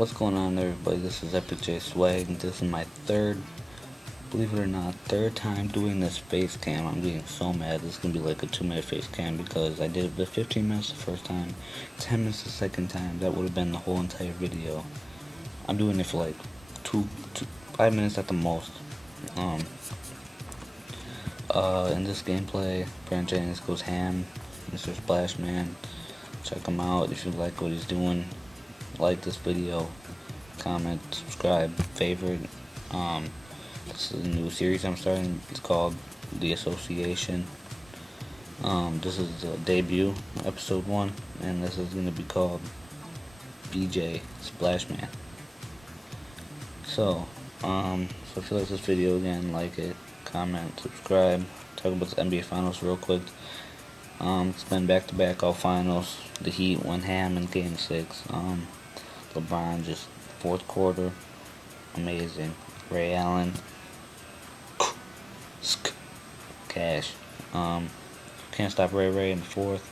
What's going on, everybody? This is Ep.1 Swag, and this is my believe it or not, third time doing this face cam. I'm getting so mad. This is gonna be like a 2-minute face cam because I did it for 15 minutes the first time, 10 minutes the second time. That would have been the whole entire video. I'm doing it for like 5 minutes at the most. In this gameplay, Jennings goes ham. Mr. Splashman. Check him out if you like what he's doing. Like this video, comment, subscribe, favorite. This is a new series I'm starting. It's called The Association. This is the debut, episode 1, and this is going to be called BJ Splashman. So if you like this video, again, like it, comment, subscribe. Talk about the NBA Finals real quick. It's been back-to-back all finals. The Heat went ham in Game 6. LeBron just fourth quarter, amazing. Ray Allen, cash. Can't stop Ray in the fourth.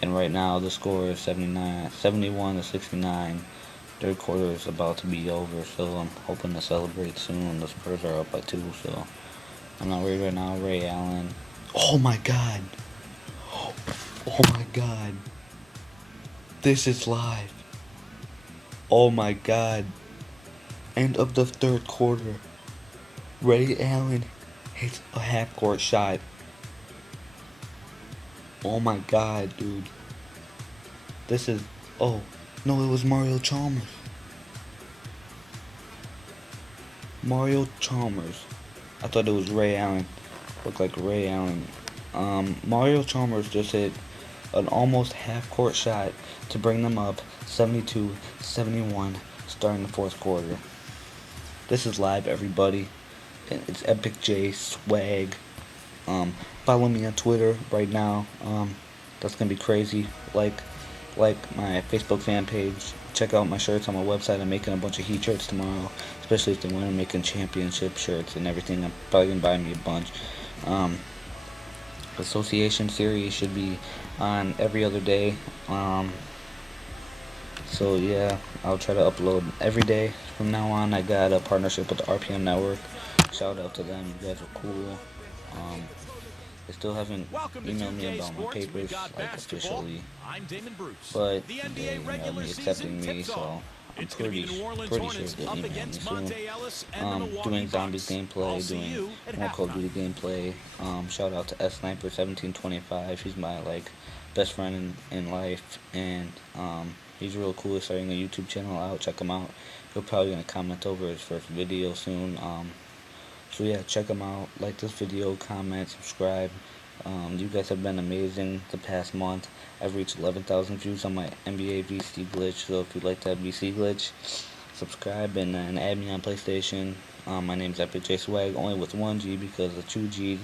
And right now the score is 71-69. Third quarter is about to be over, so I'm hoping to celebrate soon. The Spurs are up by 2, so I'm not worried right now. Ray Allen. Oh my God. Oh my God. This is live. Oh my God. End of the third quarter. Ray Allen hits a half-court shot. Oh my God, dude. This is... Oh, no, it was Mario Chalmers. Mario Chalmers. I thought it was Ray Allen. Looked like Ray Allen. Mario Chalmers just hit an almost half-court shot to bring them up 72-71 starting the fourth quarter. This is live, everybody. It's Ep.J Swag. Follow me on Twitter right now. That's gonna be crazy. Like my Facebook fan page. Check out my shirts on my website. I'm making a bunch of Heat shirts tomorrow, especially if they win. I'm making championship shirts and everything. I'm probably gonna buy me a bunch. Association series should be on every other day. So yeah, I'll try to upload every day from now on. I got a partnership with the RPM Network. Shout out to them. You guys are cool. They still haven't emailed me about my papers, like, officially, but they emailed me accepting me, so I'm pretty sure they'll email me soon. Doing zombies gameplay, doing more Call of Duty gameplay. Shout out to Sniper1725. He's my best friend in life, and he's real cool. He's starting a YouTube channel out. Check him out. He'll probably gonna comment over his first video soon. So yeah, check him out. Like this video, comment, subscribe. You guys have been amazing the past month. I've reached 11,000 views on my NBA VC glitch. So if you like that VC glitch, subscribe and add me on PlayStation. My name's Ep.J Swag, only with 1 G because the 2 G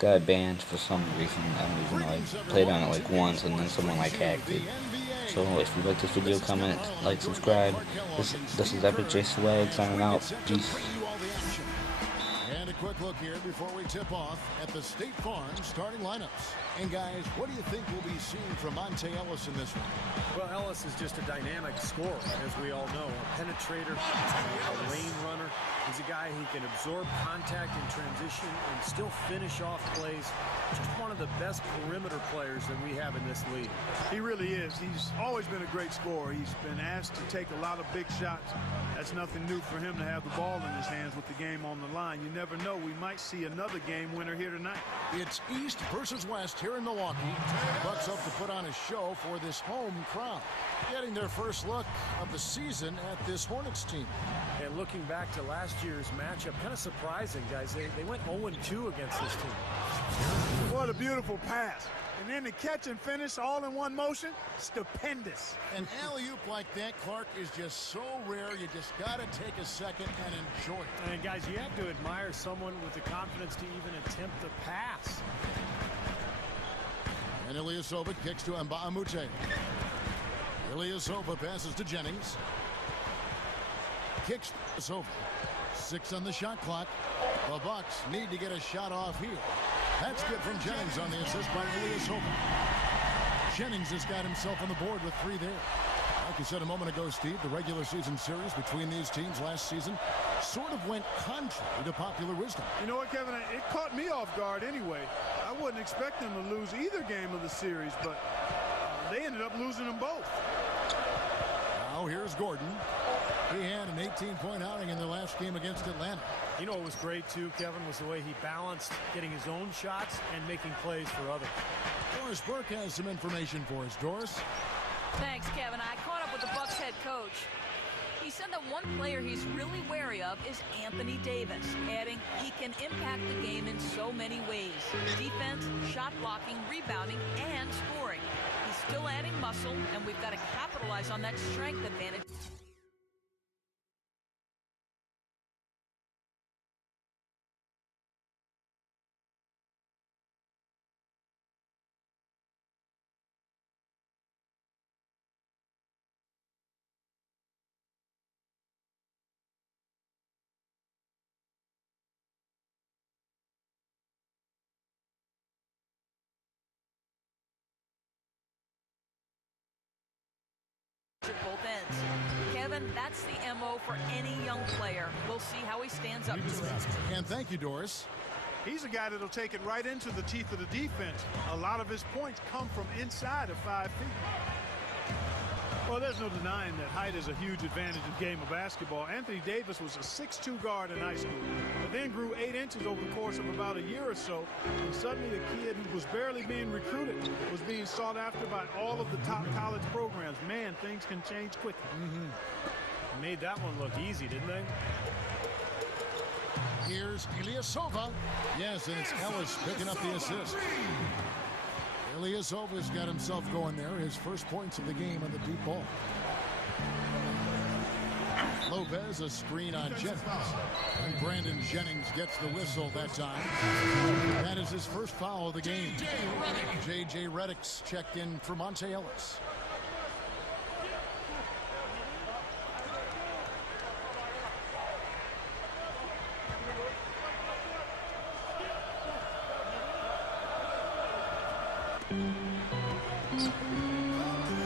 got banned for some reason. I don't even know. I played on it once and then someone hacked it. So if you like this video, comment, like, subscribe. This is Ep.J Swag signing out. Peace. And a quick look here before we tip off at the State Farm starting lineups. And guys, what do you think we'll be seeing from Monte Ellis in this one? Well, Ellis is just a dynamic scorer, as we all know. A penetrator, a lane runner. He's a guy who can absorb contact in transition and still finish off plays. Just one of the best perimeter players that we have in this league. He really is. He's always been a great scorer. He's been asked to take a lot of big shots. That's nothing new for him to have the ball in his hands with the game on the line. You never know. We might see another game winner here tonight. It's East versus West here in Milwaukee. Bucks hope to put on a show for this home crowd, getting their first look of the season at this Hornets team. And looking back to last year's matchup, kind of surprising, guys. They went 0-2 against this team. What a beautiful pass. And then the catch and finish all in one motion, stupendous. An alley-oop like that, Clark, is just so rare. You just got to take a second and enjoy it. And guys, you have to admire someone with the confidence to even attempt the pass. And Ilyasova kicks to Mbamute. Ilyasova passes to Jennings. Kicks Ilyasova. 6 on the shot clock. The Bucks need to get a shot off here. That's good from Jennings on the assist by Ilyasova. Jennings has got himself on the board with 3 there. Like you said a moment ago, Steve, the regular season series between these teams last season sort of went contrary to popular wisdom. You know what, Kevin? It caught me off guard anyway. I wouldn't expect them to lose either game of the series, but they ended up losing them both. Now here's Gordon. He had an 18-point outing in the last game against Atlanta. You know what was great, too, Kevin, was the way he balanced getting his own shots and making plays for others. Doris Burke has some information for us. Doris? Thanks, Kevin. I caught up with the Bucks head coach. He said that one player he's really wary of is Anthony Davis, adding he can impact the game in so many ways. Defense, shot blocking, rebounding, and scoring. He's still adding muscle, and we've got to capitalize on that strength advantage. At both ends. Kevin, that's the MO for any young player. We'll see how he stands up to it. And thank you, Doris. He's a guy that'll take it right into the teeth of the defense. A lot of his points come from inside of 5 feet. Well, there's no denying that height is a huge advantage in the game of basketball. Anthony Davis was a 6'2" guard in high school, but then grew 8 inches over the course of about a year or so. And suddenly a kid who was barely being recruited was being sought after by all of the top college programs. Man, things can change quickly. Made that one look easy, didn't they? Here's Ilyasova. Yes, and it's Ellis picking up the assist. Ilyasova's got himself going there. His first points of the game on the deep ball. Lopez, a screen on Jennings. And Brandon Jennings gets the whistle that time. That is his first foul of the game. J.J. Redick's checked in for Monte Ellis.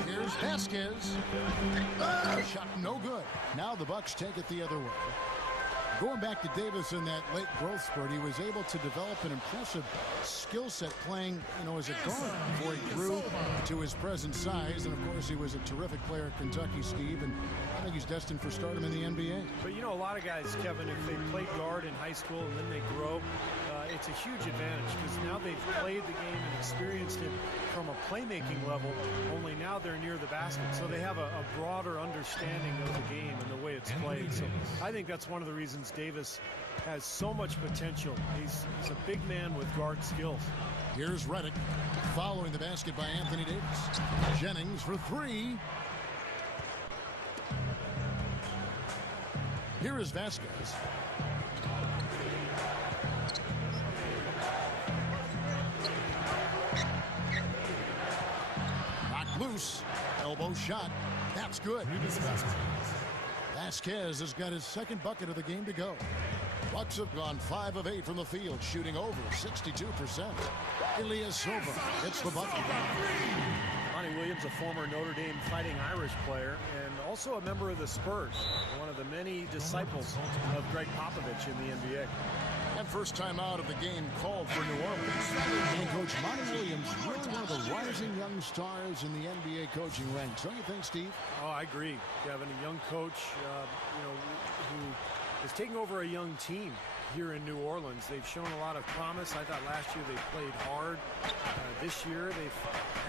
Here's Vasquez. Shot no good. Now the Bucks take it the other way. Going back to Davis in that late growth spurt, he was able to develop an impressive skill set playing, as a guard before he grew to his present size. And, of course, he was a terrific player at Kentucky, Steve, and I think he's destined for stardom in the NBA. But, a lot of guys, Kevin, if they play guard in high school and then they grow, it's a huge advantage because now they've played the game and experienced it from a playmaking level, only now they're near the basket. So they have a broader understanding of the game and the way it's played. So I think that's one of the reasons Davis has so much potential. He's a big man with guard skills. Here's Redick following the basket by Anthony Davis. Jennings for 3. Here is Vasquez. Loose. Elbow shot. That's good. Vasquez has got his second bucket of the game to go. Bucks have gone 5 of 8 from the field, shooting over 62%. Ilyasova hits the bucket. Monty Williams, a former Notre Dame Fighting Irish player and also a member of the Spurs, one of the many disciples of Greg Popovich in the NBA. And first time out of the game called for New Orleans. And Coach Monty Williams, really one of the rising young stars in the NBA coaching ranks. Don't you think, Steve? Oh, I agree, Kevin. A young coach, who is taking over a young team here in New Orleans. They've shown a lot of promise. I thought last year they played hard. This year they've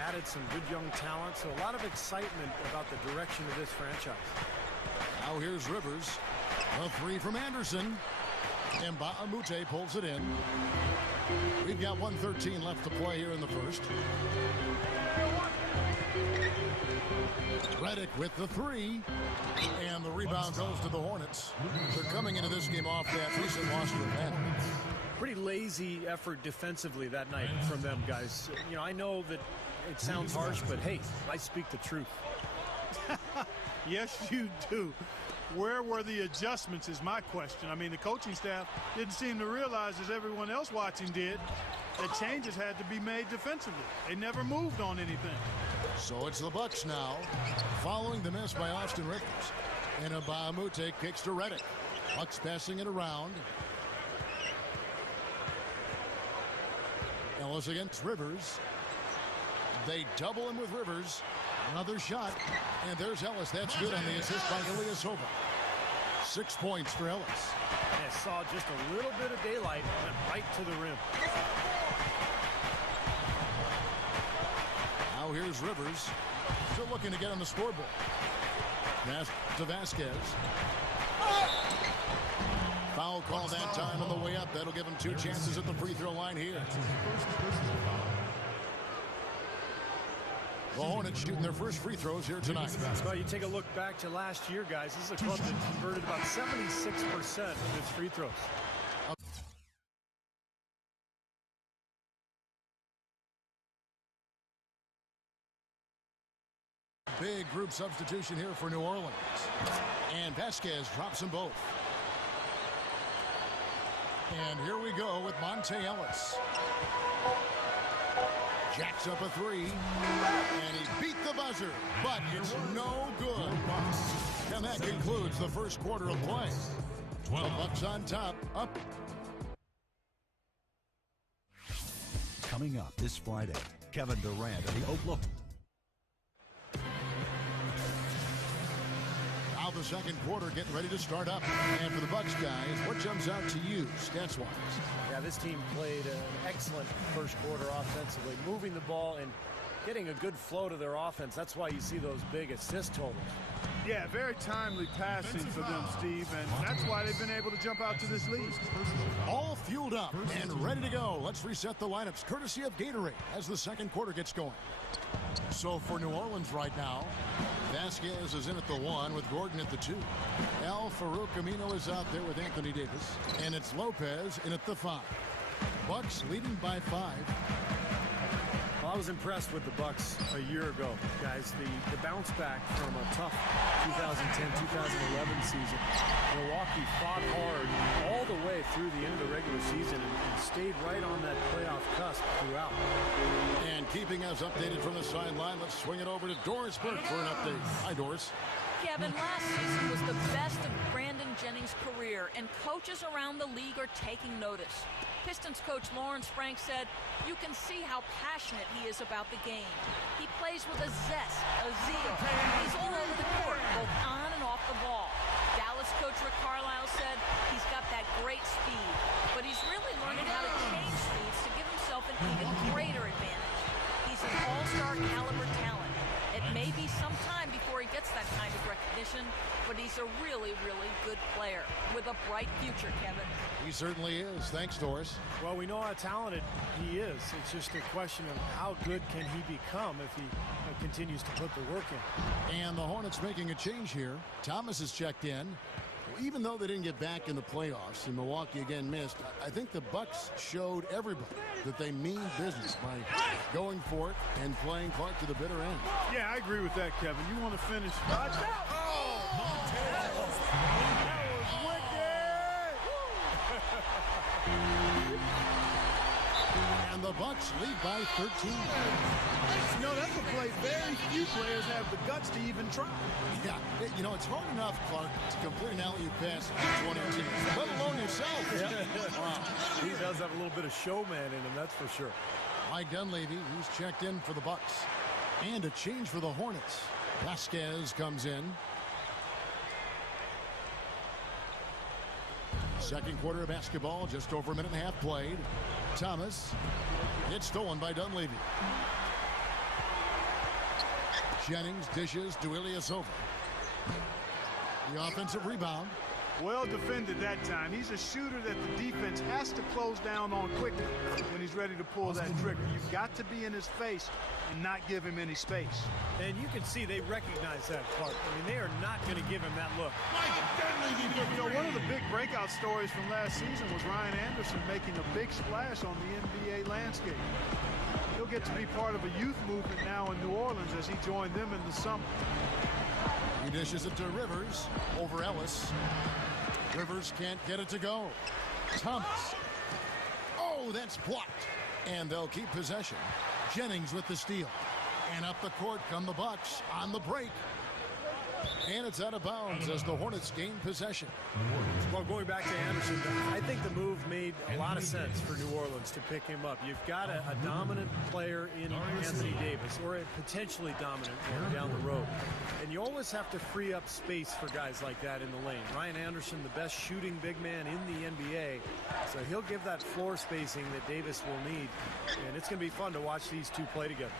added some good young talent. So a lot of excitement about the direction of this franchise. Now here's Rivers. A 3 from Anderson. And Mba'amute pulls it in. We've got 1:13 left to play here in the first. Redick with the 3. And the rebound goes to the Hornets. They're coming into this game off that recent loss to Atlanta. Pretty lazy effort defensively that night from them, guys. I know that it sounds harsh, but hey, I speak the truth. Yes, you do. Where were the adjustments is my question. I mean, the coaching staff didn't seem to realize, as everyone else watching did, that changes had to be made defensively. They never moved on anything. So it's the Bucks now, following the miss by Austin Rivers. And Abahamute kicks to Reddick. Bucks passing it around. Ellis against Rivers. They double him with Rivers. Another shot. And there's Ellis. That's good on the assist by Ilyasova. 6 points for Ellis. And saw just a little bit of daylight, went right to the rim. Now here's Rivers. Still looking to get on the scoreboard. Pass to Vasquez. Foul call that time on the way up. That'll give him 2 chances at the free throw line here. The Hornets shooting their first free throws here tonight. Well, you take a look back to last year, guys. This is a club that converted about 76% of its free throws. Big group substitution here for New Orleans. And Vasquez drops them both. And here we go with Monte Ellis. Jacks up a 3. And he beat the buzzer. But it's no good. And that concludes the first quarter of play. The Bucks on top. Up. Coming up this Friday, Kevin Durant and the Oklahoma. Now the second quarter getting ready to start up. And for the Bucks guys, what jumps out to you stats-wise? Yeah, this team played an excellent first quarter offensively, moving the ball and getting a good flow to their offense. That's why you see those big assist totals. Yeah, very timely passing for them, Steve, and that's why they've been able to jump out to this lead. All fueled up and ready to go. Let's reset the lineups courtesy of Gatorade as the second quarter gets going. So for New Orleans right now, Vasquez is in at the 1 with Gordon at the 2. Al Farouk Amino is out there with Anthony Davis. And it's Lopez in at the 5. Bucks leading by 5. Well, I was impressed with the Bucks a year ago, guys. The bounce back from a tough 2010-2011 season. Milwaukee fought hard all the way through the end of the regular season and stayed right on that playoff cusp throughout. And keeping us updated from the sideline, let's swing it over to Doris Burke for an update. Hi, Doris. Kevin, last season was the best of Brandon Jennings' career, and coaches around the league are taking notice. Pistons coach Lawrence Frank said, "You can see how passionate he is about the game. He plays with a zest, a zeal. He's all over the court, both on and off the ball." Dallas coach Rick Carlisle said he's got that great speed, but he's really learning how to change speeds to give himself an even greater advantage. He's an all-star caliber talent. It may be some time before he gets that kind of recognition, but he's a really, really good player with a bright future, Kevin. He certainly is. Thanks, Doris. Well, we know how talented he is. It's just a question of how good can he become if he continues to put the work in. And the Hornets making a change here. Thomas is checked in. Even though they didn't get back in the playoffs and Milwaukee again missed, I think the Bucks showed everybody that they mean business by going for it and playing Clark to the bitter end. Yeah, I agree with that, Kevin. You want to finish. Watch out! Oh, that was wicked! And the Bucks lead by 13. No, that's a play very few players have the guts to even try. Yeah, you know, it's hard enough, Clark, to complete an alley-oop pass to 20 teams, let alone yourself. Yeah. Wow. He does have a little bit of showman in him, that's for sure. Mike Dunleavy, who's checked in for the Bucks. And a change for the Hornets. Vasquez comes in. Second quarter of basketball, just over a minute and a half played. Thomas, it's stolen by Dunleavy. Jennings dishes to Ilyasova. The offensive rebound. Well defended that time. He's a shooter that the defense has to close down on quickly when he's ready to pull that trigger. You've got to be in his face and not give him any space. And you can see they recognize that, Clark. I mean, they are not going to give him that look. You know, one of the big breakout stories from last season was Ryan Anderson making a big splash on the NBA landscape. He'll get to be part of a youth movement now in New Orleans as he joined them in the summer. He dishes it to Rivers over Ellis. Rivers can't get it to go. Thomas. Oh, that's blocked. And they'll keep possession. Jennings with the steal. And up the court come the Bucks on the break. And it's out of bounds as the Hornets gain possession. Well, going back to Anderson, I think the move made a lot of sense for New Orleans to pick him up. You've got a dominant player in Anthony Davis, or a potentially dominant one down the road. And you always have to free up space for guys like that in the lane. Ryan Anderson, the best shooting big man in the NBA, so he'll give that floor spacing that Davis will need. And it's going to be fun to watch these two play together.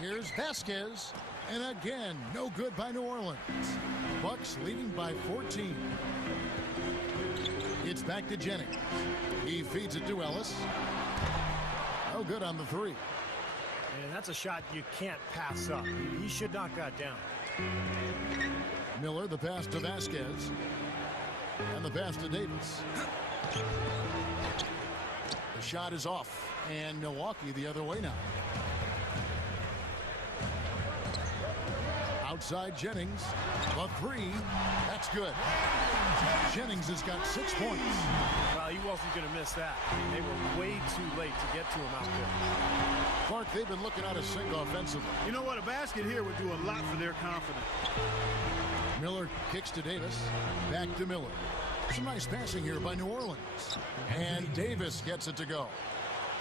Here's Vasquez. And again, no good by New Orleans. Bucks leading by 14. It's back to Jennings. He feeds it to Ellis. No good on the three. And that's a shot you can't pass up. He should knock that down. Miller, the pass to Vasquez. And the pass to Davis. The shot is off. And Milwaukee the other way now. Outside Jennings, a three, that's good. Jennings has got 6 points. Well, he wasn't going to miss that. They were way too late to get to him out there. Clark, they've been looking out of sync offensively. You know what? A basket here would do a lot for their confidence. Miller kicks to Davis, back to Miller. Some nice passing here by New Orleans. And Davis gets it to go.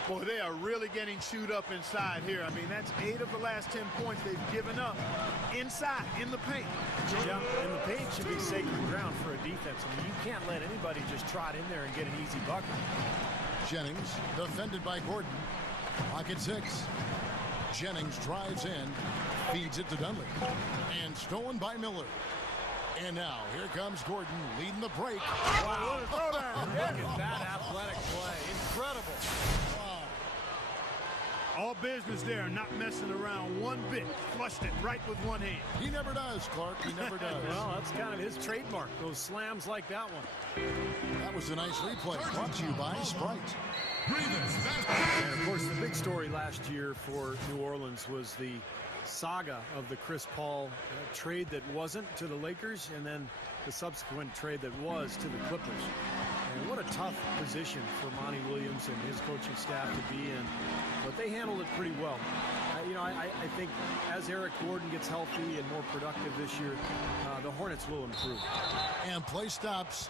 Boy, they are really getting chewed up inside here. I mean, that's 8 of the last 10 points they've given up inside, in the paint. Yeah, and the paint should be sacred ground for a defense. I mean, you can't let anybody just trot in there and get an easy bucket. Jennings, defended by Gordon. Pocket 6. Jennings drives in, feeds it to Dunley. And stolen by Miller. And now, here comes Gordon leading the break. Wow, what a throwdown. Look at that athletic play. Incredible. All business there, not messing around one bit. Flushed it right with one hand. He never does, Clark. He never does. Well, that's kind of his trademark, those slams like that one. That was a nice replay. Brought to you by Sprite. And, of course, the big story last year for New Orleans was the saga of the Chris Paul trade that wasn't to the Lakers, and then the subsequent trade that was to the Clippers. And what a tough position for Monty Williams and his coaching staff to be in. But they handled it pretty well. I think as Eric Gordon gets healthy and more productive this year, the Hornets will improve. And play stops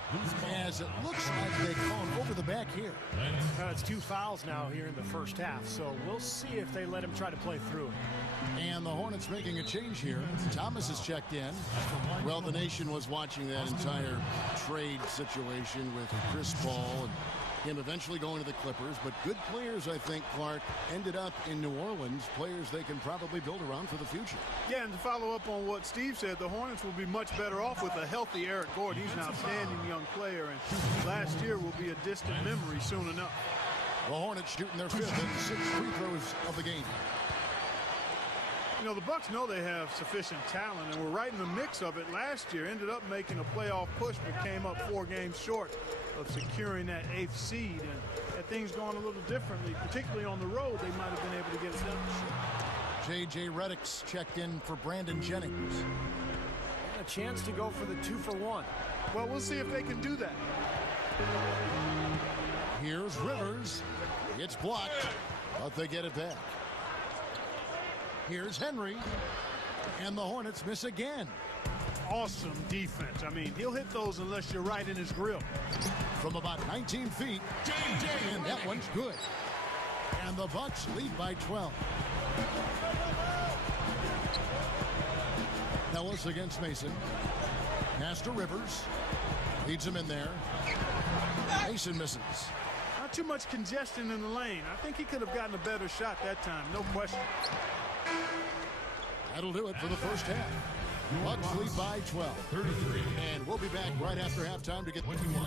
as it looks like they call him over the back here. It's 2 fouls now here in the first half, so we'll see if they let him try to play through it. And the Hornets making a change here. Thomas has checked in. Well, the nation was watching that entire trade situation with Chris Paul and him eventually going to the Clippers. But good players, I think, Clark, ended up in New Orleans. Players they can probably build around for the future. Yeah, and to follow up on what Steve said, the Hornets will be much better off with a healthy Eric Gordon. He's an outstanding young player, and last year will be a distant memory soon enough. The Hornets shooting their 5th and 6th free throws of the game. You know, the Bucks know they have sufficient talent, and were right in the mix of it last year. Ended up making a playoff push, but came up 4 games short of securing that 8th seed. And had things gone a little differently, particularly on the road, they might have been able to get it done. J.J. Redick's checked in for Brandon Jennings. And a chance to go for the 2-for-1. Well, we'll see if they can do that. Here's Rivers. It's blocked, but they get it back. Here's Henry. And the Hornets miss again. Awesome defense. I mean, he'll hit those unless you're right in his grill. From about 19 feet. And that one's good. And the Bucks lead by 12. Ellis against Mason. Pass to Rivers. Leads him in there. Mason misses. Not too much congestion in the lane. I think he could have gotten a better shot that time, no question. That'll do it for the first half. Bucks lead by 12. 33. And we'll be back right after halftime to get 21.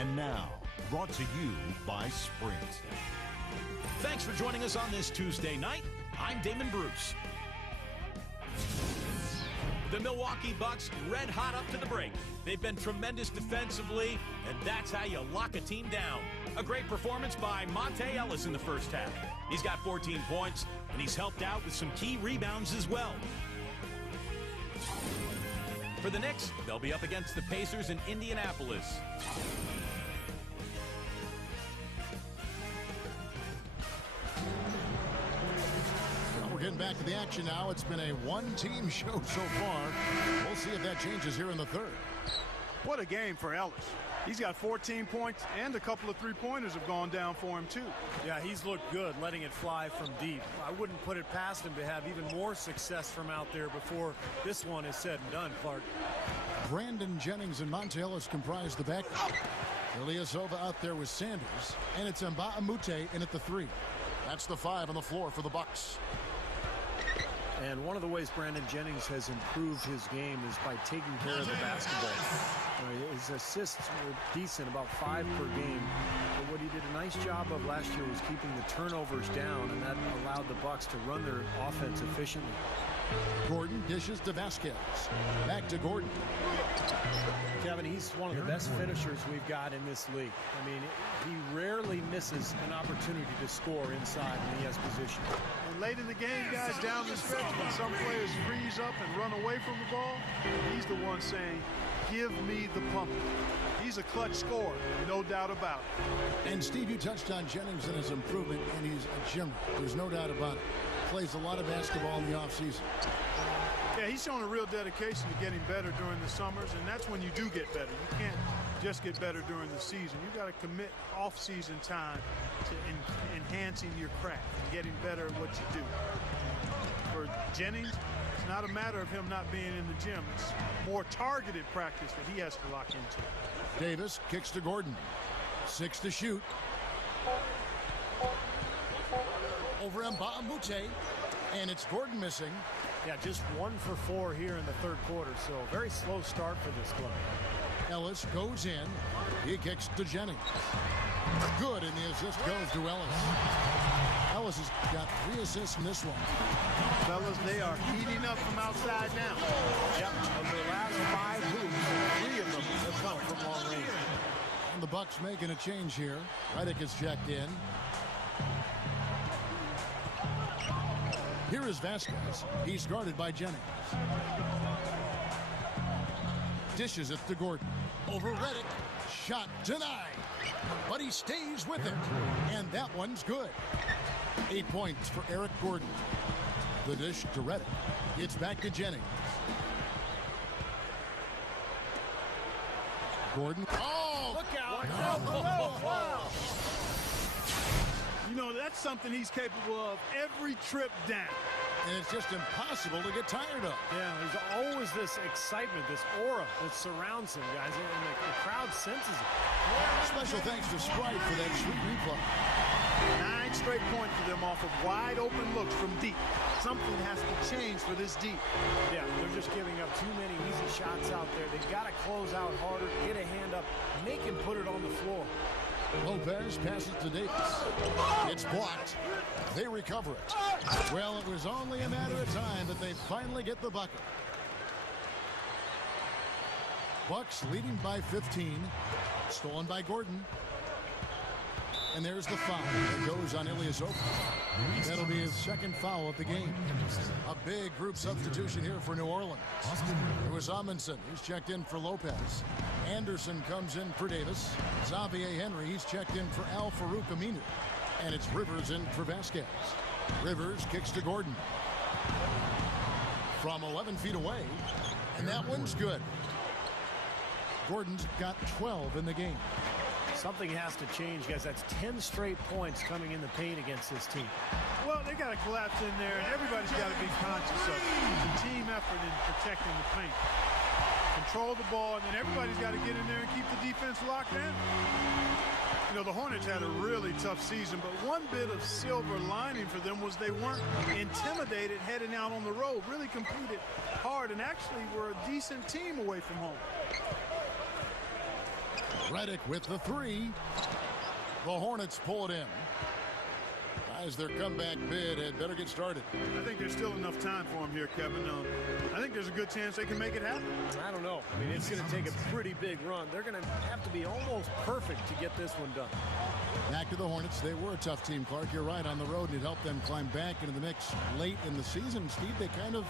And now, brought to you by Sprint. Thanks for joining us on this Tuesday night. I'm Damon Bruce. The Milwaukee Bucks red hot up to the break. They've been tremendous defensively, and that's how you lock a team down. A great performance by Monte Ellis in the first half. He's got 14 points, and he's helped out with some key rebounds as well. For the Knicks, they'll be up against the Pacers in Indianapolis. We're getting back to the action now. It's been a one-team show so far. We'll see if that changes here in the third. What a game for Ellis. He's got 14 points, and a couple of three-pointers have gone down for him, too. Yeah, he's looked good letting it fly from deep. I wouldn't put it past him to have even more success from out there before this one is said and done, Clark. Brandon Jennings and Monte Ellis comprise the back. Ilyasova out there with Sanders, and it's Ep.1 in at the 3. That's the 5 on the floor for the Bucks. And one of the ways Brandon Jennings has improved his game is by taking care of the basketball. His assists were decent, about 5 per game. But what he did a nice job of last year was keeping the turnovers down, and that allowed the Bucks to run their offense efficiently. Gordon dishes to Vasquez. Back to Gordon. Kevin, he's one of the best finishers we've got in this league. I mean, he rarely misses an opportunity to score inside when he has position. And late in the game, guys, down the stretch, when some players freeze up and run away from the ball, he's the one saying, give me the pump. He's a clutch scorer, no doubt about it. And Steve, you touched on Jennings and his improvement, and he's a gym. There's no doubt about it. Plays a lot of basketball in the offseason. Yeah, he's shown a real dedication to getting better during the summers, and that's when you do get better. You can't just get better during the season. You got to commit off-season time to enhancing your craft and getting better at what you do. For Jennings, it's not a matter of him not being in the gym. It's more targeted practice that he has to lock into. Davis kicks to Gordon. 6 to shoot. Over Ep.1, and it's Gordon missing. Yeah, just 1 for 4 here in the third quarter, so a very slow start for this club. Ellis goes in. He kicks to Jennings. Good, and the assist goes to Ellis. Ellis has got 3 assists in this one. Fellas, they are heating up from outside now. Yep, of their last 5 hoops, 3 of them have come from long range. And the Bucks making a change here. Redick is checked in. Here is Vasquez. He's guarded by Jennings. Dishes it to Gordon. Over Redick. Shot denied. But he stays with it. And that one's good. 8 points for Eric Gordon. The dish to Redick. It's back to Jennings. Gordon. Oh! Look out! Wow. You know, that's something he's capable of every trip down. And it's just impossible to get tired of. Yeah, there's always this excitement, this aura that surrounds him, guys, and the crowd senses it. Special thanks to Sprite for that sweet replay. 9 straight points for them off of wide open looks from deep. Something has to change for this deep. Yeah, they're just giving up too many easy shots out there. They've got to close out harder, get a hand up, make him put it on the floor. Lopez passes to Davis. It's blocked. They recover it. Well, it was only a matter of time that they finally get the bucket. Bucks leading by 15. Stolen by Gordon. And there's the foul that goes on Ilyasova. That'll be his 2nd foul of the game. A big group substitution here for New Orleans. It was Amundsen. He's checked in for Lopez. Anderson comes in for Davis. Xavier Henry, he's checked in for Al Farouk Aminu. And it's Rivers in for Vasquez. Rivers kicks to Gordon. From 11 feet away. And that one's good. Gordon's got 12 in the game. Something has to change, guys. That's 10 straight points coming in the paint against this team. Well, they got to collapse in there, and everybody's got to be conscious of it. It's a team effort in protecting the paint. Control the ball, and then everybody's got to get in there and keep the defense locked down. You know, the Hornets had a really tough season, but one bit of silver lining for them was they weren't intimidated heading out on the road. Really competed hard and actually were a decent team away from home. Redick with the 3. The Hornets pull it in. As their comeback bid had better get started. I think there's still enough time for them here, Kevin. I think there's a good chance they can make it happen. I don't know. I mean, it's going to take a pretty big run. They're going to have to be almost perfect to get this one done. Back to the Hornets. They were a tough team, Clark. You're right on the road, and it helped them climb back into the mix late in the season. Steve, they kind of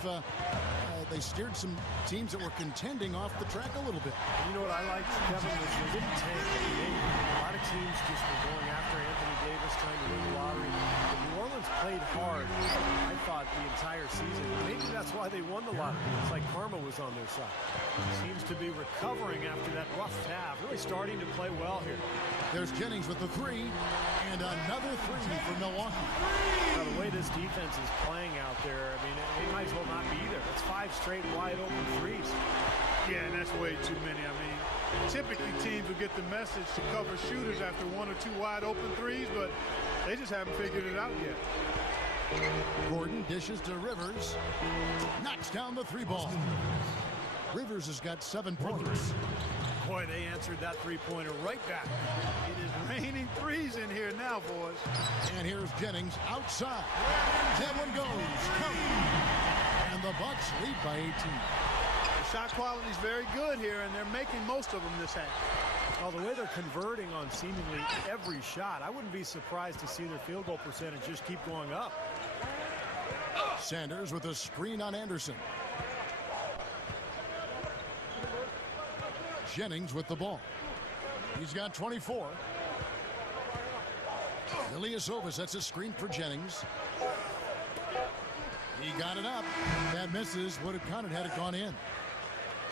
they steered some teams that were contending off the track a little bit. You know what I liked, Kevin, was they didn't tank. A lot of teams just were going after Anthony Davis, trying to win the lottery. But New Orleans played hard, I thought, the entire season. Maybe that's why they won the lottery. It's like karma was on their side. Seems to be recovering after that rough half. Really starting to play well here. There's Jennings with the three, and another three for Milwaukee. Now, the way this defense is playing out there, I mean, it might as well not be there. It's 5 straight wide open threes. Yeah, and that's way too many. I mean, typically teams will get the message to cover shooters after 1 or 2 wide open threes, but they just haven't figured it out yet. Gordon dishes to Rivers. Knocks down the 3 ball. Rivers has got 7 points. Boy, they answered that three-pointer right back. It is raining threes in here now, boys. And here's Jennings outside. That one goes. And the Bucks lead by 18. The shot quality is very good here, and they're making most of them this half. Well, the way they're converting on seemingly every shot, I wouldn't be surprised to see their field goal percentage just keep going up. Sanders with a screen on Anderson. Jennings with the ball. He's got 24. Ilyasova sets a screen for Jennings. He got it up. That misses. Would have counted had it gone in.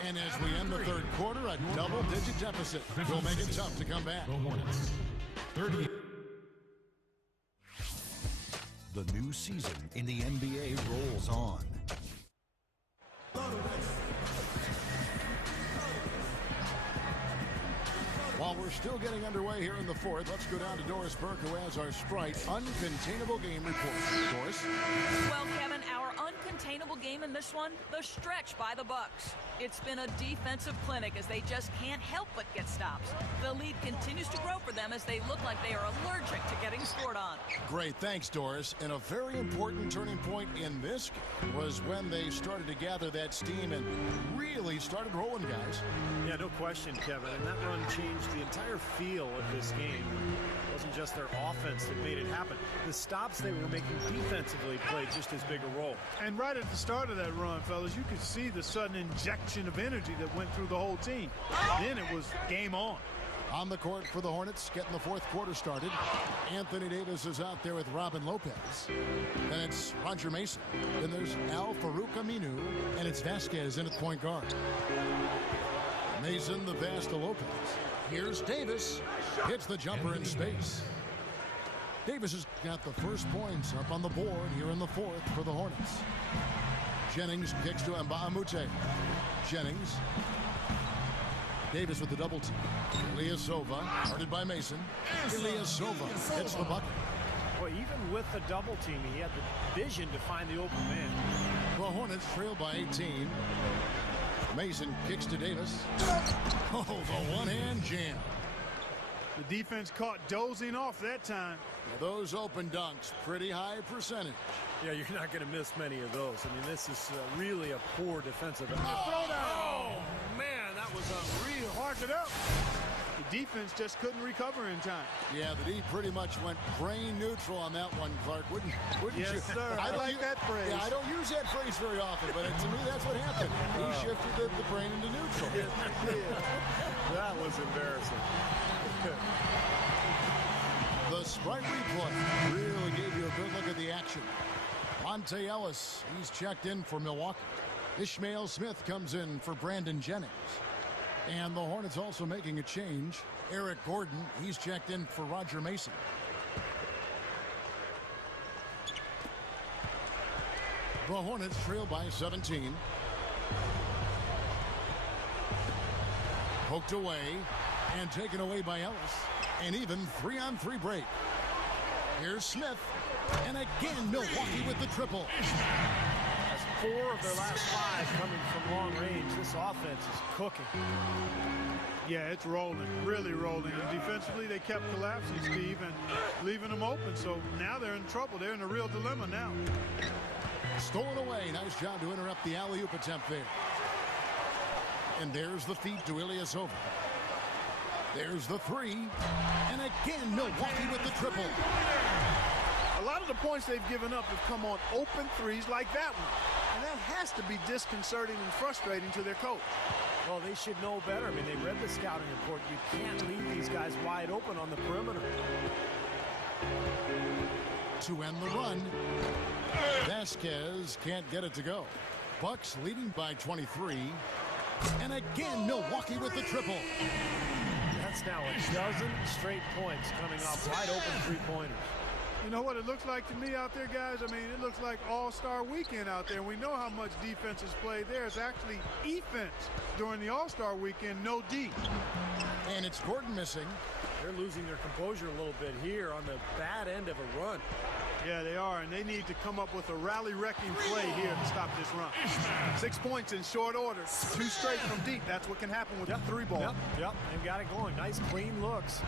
And as we end the third quarter, a double-digit deficit will make it tough to come back. 30. The new season in the NBA rolls on. While we're still getting underway here in the fourth, let's go down to Doris Burke, who has our Sprite Uncontainable Game Report. Doris? Well, Kevin, our uncontainable game in this one, the stretch by the Bucks. It's been a defensive clinic as they just can't help but get stops. The lead continues to grow for them as they look like they are allergic to getting scored on. Great, thanks, Doris. And a very important turning point in this game was when they started to gather that steam and really started rolling, guys. Yeah, no question, Kevin. And that run changed the entire feel of this game. It wasn't just their offense that made it happen. The stops they were making defensively played just as big a role. And right at the start of that run, fellas, you could see the sudden injection of energy that went through the whole team. Then it was game on. On the court for the Hornets, getting the fourth quarter started. Anthony Davis is out there with Robin Lopez. Then it's Roger Mason. Then there's Al Farouk Aminu. And it's Vasquez in at point guard. Mason, the pass to Lopez. Here's Davis. Hits the jumper in space. Davis has got the first points up on the board here in the fourth for the Hornets. Jennings kicks to Mbamute. Jennings. Davis with the double team. Ilyasova, guarded by Mason. Ilyasova hits the bucket. Well, even with the double team, he had the vision to find the open man. The Hornets trail by 18. Mason kicks to Davis. Oh, the one-hand jam. The defense caught dozing off that time. Now those open dunks, pretty high percentage. Yeah, you're not going to miss many of those. I mean, this is really a poor defensive. Oh, man, that was unreal. Mark it up. The defense just couldn't recover in time. Yeah, the D pretty much went brain neutral on that one, Clark. Wouldn't yes, you? Sir. I like that phrase. Yeah, I don't use that phrase very often, but to me, that's what happened. He shifted the brain into neutral. That was embarrassing. The Sprite replay really gave you a good look at the action. Monte Ellis, he's checked in for Milwaukee. Ishmael Smith comes in for Brandon Jennings. And the Hornets also making a change. Eric Gordon, he's checked in for Roger Mason. The Hornets trail by 17. Poked away and taken away by Ellis. And even 3-on-3 break. Here's Smith. And again, Milwaukee with the triple. That's 4 of their last 5 coming from long range. This offense is cooking. Yeah, it's rolling, really rolling. And defensively, they kept collapsing, Steve, and leaving them open. So now they're in trouble. They're in a real dilemma now. Stolen away. Nice job to interrupt the alley-oop attempt there. And there's the feed to Ilyasova. There's the 3. And again, Milwaukee with the triple. A lot of the points they've given up have come on open threes like that one. And that has to be disconcerting and frustrating to their coach. Well, they should know better. I mean, they read the scouting report. You can't leave these guys wide open on the perimeter. To end the run, Vasquez can't get it to go. Bucks leading by 23. And again, Milwaukee with the triple. That's now a dozen straight points coming off wide open three-pointers. You know what it looks like to me out there, guys? I mean, it looks like All-Star Weekend out there. We know how much defense is played there. It's actually defense during the All-Star Weekend, no D. And it's Gordon missing. They're losing their composure a little bit here on the bad end of a run. Yeah, they are, and they need to come up with a rally-wrecking play here to stop this run. 6 points in short order, 2 straight from deep. That's what can happen with the 3-ball. Yep, they've got it going. Nice, clean looks.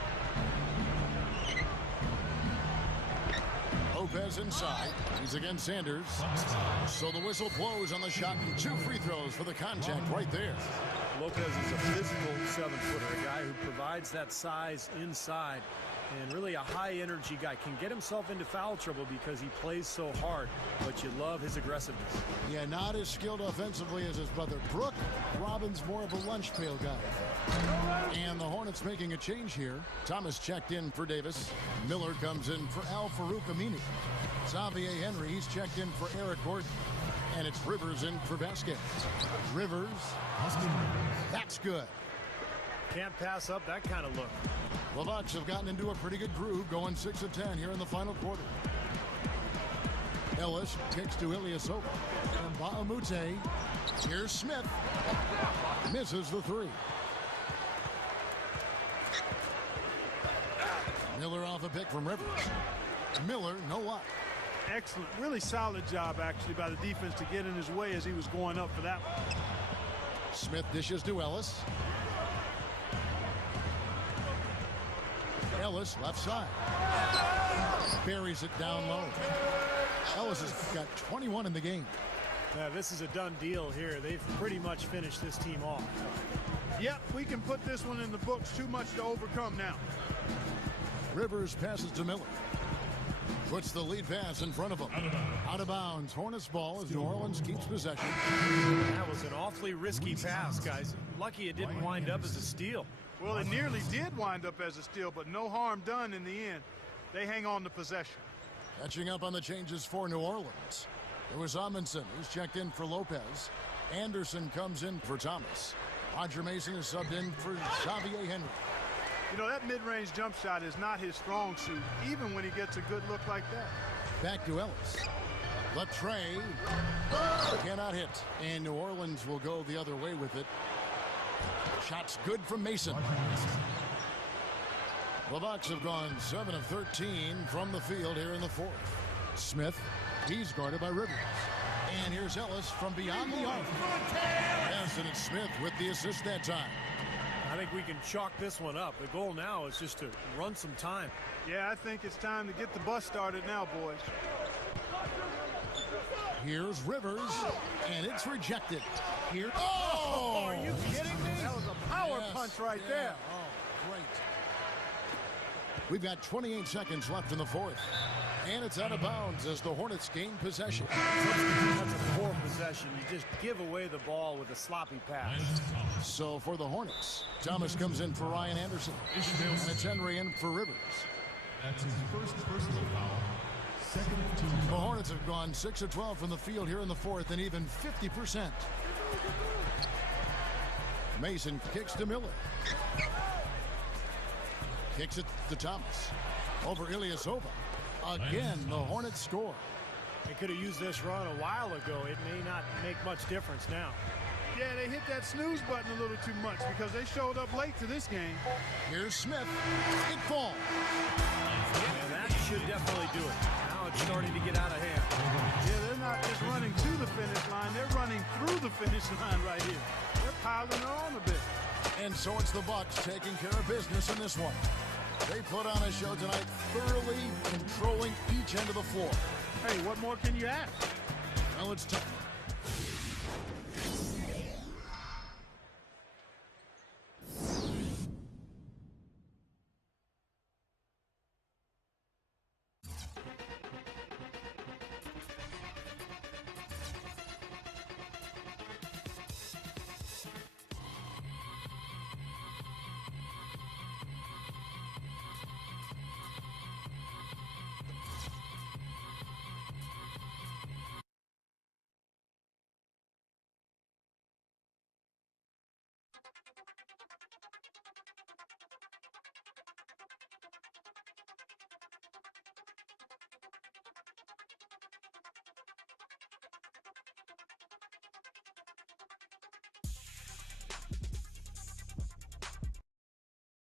Lopez inside. He's against Sanders. So the whistle blows on the shot and 2 free throws for the contact right there. Lopez is a physical 7-footer, a guy who provides that size inside, and really a high-energy guy. Can get himself into foul trouble because he plays so hard, but you love his aggressiveness. Yeah, not as skilled offensively as his brother Brook. Robin's more of a lunch pail guy. And the Hornets making a change here. Thomas checked in for Davis. Miller comes in for Al Farouk Amini. Xavier Henry, he's checked in for Eric Gordon. And it's Rivers in for Vasquez. Rivers. That's good. Can't pass up that kind of look. The Bucks have gotten into a pretty good groove, going 6 of 10 here in the final quarter. Ellis kicks to Ilyasova. And Baamute. Here's Smith. Misses the 3. Miller off a pick from Rivers. Miller, no luck. Excellent. Really solid job, actually, by the defense to get in his way as he was going up for that one. Smith dishes to Ellis. Ellis, left side. Buries it down low. Ellis has got 21 in the game. Yeah, this is a done deal here. They've pretty much finished this team off. Yep, we can put this one in the books. Too much to overcome now. Rivers passes to Miller. Puts the lead pass in front of him. Out of bounds. Hornets ball as New Orleans keeps possession. That was an awfully risky pass, guys. Lucky it didn't wind up as a steal. Well, it nearly did wind up as a steal, but no harm done in the end. They hang on to possession. Catching up on the changes for New Orleans. It was Amundsen who's checked in for Lopez. Anderson comes in for Thomas. Roger Mason is subbed in for Xavier Henry. You know, that mid-range jump shot is not his strong suit, even when he gets a good look like that. Back to Ellis. The tray cannot hit. And New Orleans will go the other way with it. Shots good from Mason. The Bucks have gone 7 of 13 from the field here in the 4th. Smith, he's guarded by Rivers. And here's Ellis from beyond the arc. Yes, and it's Smith with the assist that time. I think we can chalk this one up. The goal now is just to run some time. Yeah, I think it's time to get the bus started now, boys. Here's Rivers, and it's rejected. Here. Oh, are you kidding me? That was a power punch right there. Oh, great. We've got 28 seconds left in the 4th. And it's out of bounds as the Hornets gain possession. That's a poor possession. You just give away the ball with a sloppy pass. So for the Hornets, Thomas comes in for Ryan Anderson. And it's Henry in for Rivers. That's his first personal foul. Second team. The Hornets have gone 6 of 12 from the field here in the 4th and even 50%. Mason kicks to Miller. Kicks it to Thomas. Over Ilyasova. Again, the Hornets score. They could have used this run a while ago. It may not make much difference now. Yeah, they hit that snooze button a little too much because they showed up late to this game. Here's Smith. It falls. And that should definitely do it. Now it's starting to get out of hand. Yeah, they're not just running to the finish line. They're running through the finish line right here. They're piling on a bit. And so it's the Bucks taking care of business in this one. They put on a show tonight, thoroughly controlling each end of the floor. Hey, what more can you ask? Well, it's time.